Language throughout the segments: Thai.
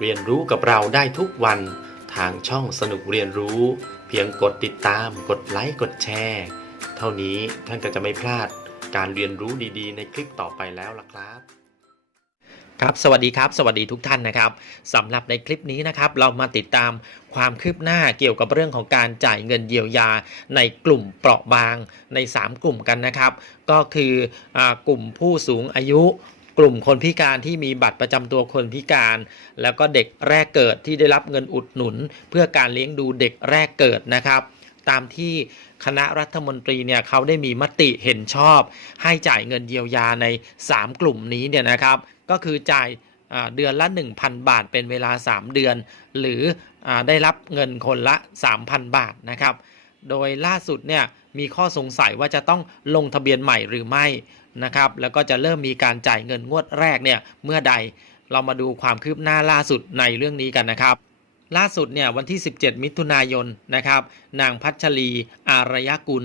เรียนรู้กับเราได้ทุกวัน ทางช่องสนุกเรียนรู้ เพียงกดติดตาม กดไลค์กดแชร์เท่านี้ท่านก็จะไม่พลาดการเรียนรู้ดีๆ ในคลิปต่อไปแล้วล่ะครับครับสวัสดีครับ สวัสดีทุกท่านนะครับสำหรับในคลิปนี้นะครับ เรามาติดตามความคืบหน้าเกี่ยวกับเรื่องของการจ่ายเงินเยียวยาในกลุ่มเปราะบางใน 3 กลุ่มกันนะครับ ก็คืออกลุ่มผู้สูงอายุ กลุ่มคนพิการที่มีบัตรประจำตัวคนพิการ แล้วก็เด็กแรกเกิดที่ได้รับเงินอุดหนุน เพื่อการเลี้ยงดูเด็กแรกเกิดนะครับ ตามที่คณะรัฐมนตรีเนี่ยเขาได้มีมติเห็นชอบ ให้จ่ายเงินเยียวยาใน 3 กลุ่มนี้เนี่ยนะครับ ก็คือจ่ายเดือนละ 1,000 บาทเป็นเวลา 3 เดือน หรืออได้รับเงินคนละ 3,000 บาทนะครับ โดยล่าสุดเนี่ยมีข้อสงสัยว่าจะต้องลงทะเบียนใหม่หรือไม่นะครับ แล้วก็จะเริ่มมีการจ่ายเงินงวดแรกเนี่ยเมื่อใดเรามาดูความคืบหน้าล่าสุดในเรื่องนี้กันนะครับ ล่าสุดเนี่ยวันที่ 17 มิถุนายนนะครับ นางพัชรี อารยกุล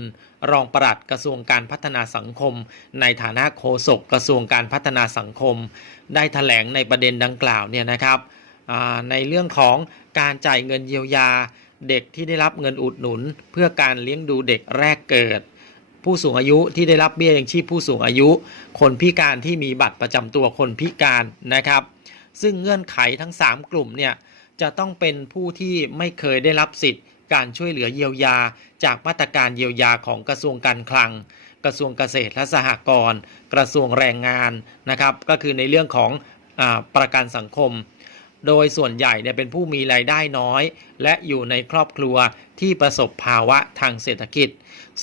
รองปลัดกระทรวงการพัฒนาสังคม ในฐานะโฆษกกระทรวงการพัฒนาสังคม ได้ถแถลงในประเด็นดังกล่าวเนี่ยนะครับในเรื่องของการจ่ายเงินเยียวยา เด็กที่ได้รับเงินอุดหนุน เพื่อการเลี้ยงดูเด็กแรกเกิด ผู้สูงอายุที่ได้รับเบี้ยยังชีพผู้สูงอายุ คนพิการที่มีบัตรประจำตัวคนพิการนะครับ ซึ่งเงื่อนไขทั้ง 3 กลุ่มเนี่ยจะต้องเป็นผู้ที่ไม่เคยได้รับสิทธิ์ การช่วยเหลือเยียวยา จากมาตรการเยียวยาของกระทรวงการคลัง กระทรวงเกษตรและสหกรณ์ กระทรวงแรงงานนะครับ ก็คือในเรื่องของอาประกันสังคม โดยส่วนใหญ่เนี่ยเป็นผู้มีรายได้น้อย และอยู่ในครอบครัวที่ประสบภาวะทางเศรษฐกิจ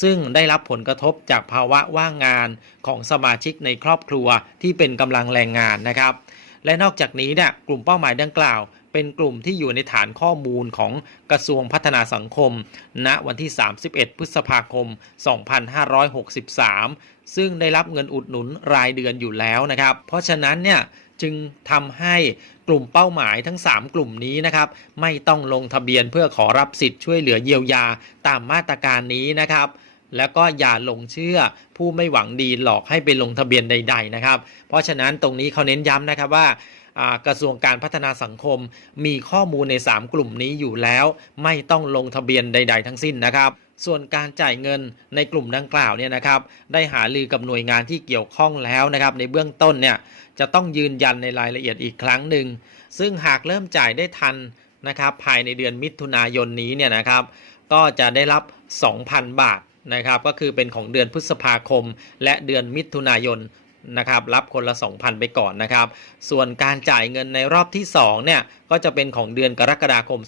ซึ่งได้รับผลกระทบจากภาวะว่างงานของสมาชิกในครอบครัวที่เป็นกำลังแรงงานนะครับ และนอกจากนี้เนี่ยกลุ่มเป้าหมายดังกล่าว เป็นกลุ่มที่อยู่ในฐานข้อมูลของกระทรวงพัฒนาสังคม ณวันที่ 31 พฤษภาคม 2563 ซึ่งได้รับเงินอุดหนุนรายเดือนอยู่แล้วนะครับ เพราะฉะนั้นเนี่ยจึงทำให้กลุ่มเป้าหมายทั้ง 3 กลุ่มนี้นะครับ ไม่ต้องลงทะเบียนเพื่อขอรับสิทธิ์ช่วยเหลือเยียวยาตามมาตรการนี้นะครับ แล้วก็อย่าหลงเชื่อผู้ไม่หวังดีหลอกให้ไปลงทะเบียนใด ๆ นะครับ เพราะฉะนั้นตรงนี้เขาเน้นย้ำนะครับว่า กระทรวงการพัฒนาสังคม มีข้อมูลใน 3 กลุ่มนี้อยู่แล้ว ไม่ต้องลงทะเบียนใด ๆ ทั้งสิ้นนะครับส่วนการจ่ายเงินในกลุ่มดังกล่าวเนี่ยนะครับ ได้หาลือกับหน่วยงานที่เกี่ยวข้องแล้วนะครับ ในเบื้องต้นเนี่ยจะต้องยืนยันในรายละเอียดอีกครั้งหนึ่ง ซึ่งหากเริ่มจ่ายได้ทันนะครับ ภายในเดือนมิถุนายนนี้เนี่ยนะครับ ก็จะได้รับ 2,000 บาทนะครับ ก็คือเป็นของเดือนพฤษภาคม และเดือนมิถุนายน นะครับรับคนละ 2,000 ไปก่อนนะครับ ส่วนการจ่ายเงินในรอบที่2เนี่ยก็จะเป็นของเดือนกรกฎาคม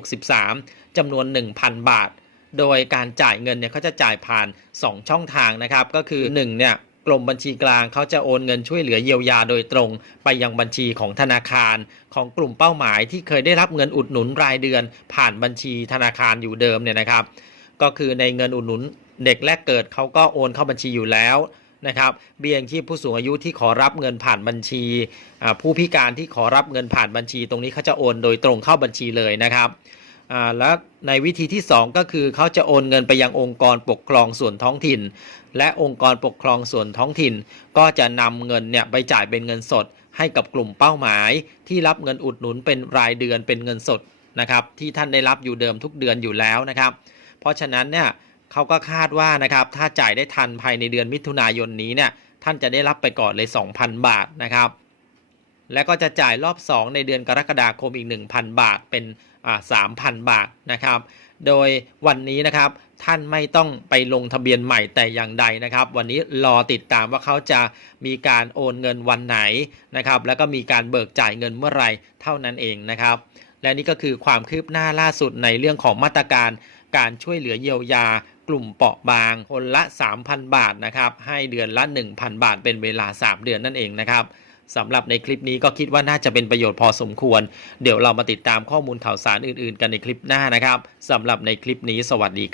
2563จำนวน 1,000 บาท โดยการจ่ายเงินเนี่ยเขาจะจ่ายผ่าน 2 ช่องทางนะครับ ก็คือ1เนี่ยกรมบัญชีกลางเขาจะโอนเงินช่วยเหลือเยียวยาโดยตรง ไปยังบัญชีของธนาคาร ของกลุ่มเป้าหมายที่เคยได้รับเงินอุดหนุนรายเดือน ผ่านบัญชีธนาคารอยู่เดิมเนี่ยนะครับ ก็คือในเงินอุดหนุนเด็กแรกเกิดเขาก็โอนเข้าบัญชีอยู่แล้ว นะครับเบี้ยยังชีพผู้สูงอายุที่ขอรับเงินผ่านบัญชีผู้พิการที่ขอรับเงินผ่านบัญชี ตรงนี้เขาจะโอนโดยตรงเข้าบัญชีเลยนะครับแล้วในวิธีที่ 2 ก็คือเขาจะโอนเงินไปยังองค์กรปกครองส่วนท้องถิ่น และองค์กรปกครองส่วนท้องถิ่น ก็จะนำเงินเนี่ยไปจ่ายเป็นเงินสด ให้กับกลุ่มเป้าหมาย ที่รับเงินอุดหนุนเป็นรายเดือนเป็นเงินสดนะครับที่ท่านได้รับอยู่เดิมทุกเดือนอยู่แล้วนะครับ เพราะฉะนั้นเนี่ย เขาก็คาดว่านะครับถ้าจ่ายได้ทันภายในเดือนมิถุนายนนี้เนี่ยท่านจะได้รับไปก่อนเลย 2,000 บาทนะครับ แล้วก็จะจ่ายรอบ 2 ในเดือนกรกฎาคมอีก 1,000 บาทเป็นอ่า3,000บาทนะครับ โดยวันนี้นะครับท่านไม่ต้องไปลงทะเบียนใหม่แต่อย่างใดนะครับ วันนี้รอติดตามว่าเขาจะมีการโอนเงินวันไหนนะครับ แล้วก็มีการเบิกจ่ายเงินเมื่อไรเท่านั้นเองนะครับ และนี่ก็คือความคืบหน้าล่าสุดในเรื่องของมาตรการ การช่วยเหลือเยียวยากลุ่มเปราะบาง คนละ 3,000 บาทนะครับ ให้เดือนละ 1,000 บาท เป็นเวลา 3 เดือนนั่นเองนะครับสำหรับในคลิปนี้ก็คิดว่าน่าจะเป็นประโยชน์พอสมควร เดี๋ยวเรามาติดตามข้อมูลข่าวสารอื่นๆ กันในคลิปหน้านะครับสำหรับในคลิปนี้สวัสดีครับ